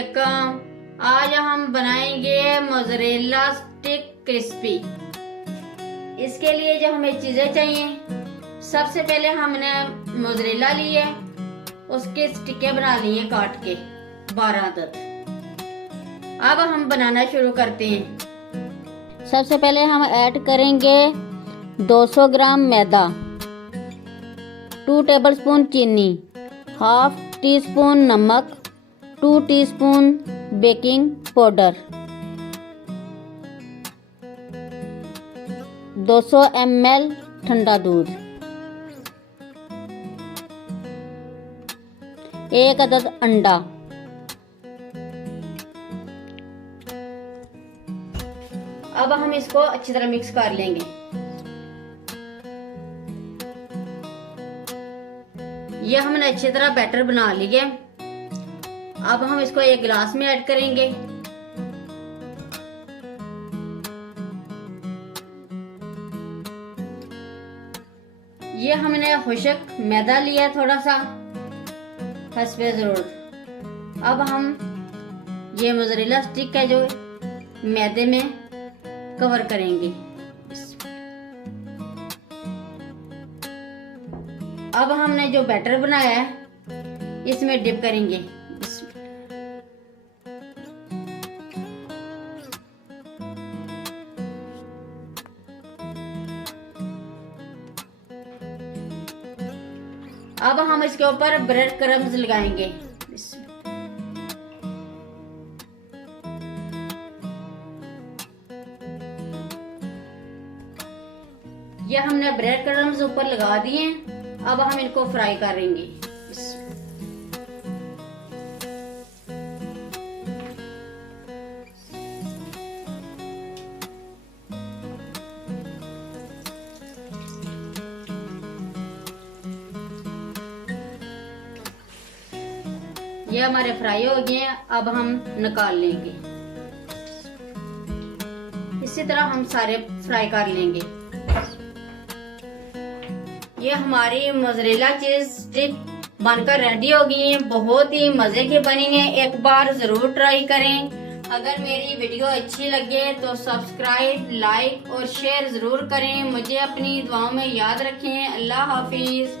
वालेकुम। आज हम बनाएंगे मोज़रेला स्टिक क्रिस्पी। इसके लिए जो हमें चीज़ें चाहिए, सबसे पहले हमने मोज़रेला लिए, उसके स्टिकें बना लिए काट के 12 अदद। अब हम बनाना शुरू करते हैं। सबसे पहले हम ऐड करेंगे 200 ग्राम मैदा, 2 टेबलस्पून चीनी, हाफ टी स्पून नमक, 2 टीस्पून बेकिंग पाउडर, 200 ml ठंडा दूध, 1 अदद अंडा। अब हम इसको अच्छी तरह मिक्स कर लेंगे। ये हमने अच्छी तरह बैटर बना लिया। अब हम इसको एक गिलास में ऐड करेंगे। ये हमने खुश्क मैदा लिया थोड़ा सा हस्बे ज़रूरत। अब हम ये मोज़रेला स्टिक है जो मैदे में कवर करेंगे। अब हमने जो बैटर बनाया है इसमें डिप करेंगे। अब हम इसके ऊपर ब्रेड क्रम्स लगाएंगे। ये हमने ब्रेड क्रम्स ऊपर लगा दिए। अब हम इनको फ्राई करेंगे। ये हमारे फ्राई हो गए हैं। अब हम निकाल लेंगे। इसी तरह हम सारे फ्राई कर लेंगे। ये हमारी मोज़रेला चीज स्टिक बनकर रेडी हो गई है। बहुत ही मजे की बनी है। एक बार जरूर ट्राई करें। अगर मेरी वीडियो अच्छी लगे तो सब्सक्राइब, लाइक और शेयर जरूर करें। मुझे अपनी दुआओं में याद रखें। अल्लाह हाफिज।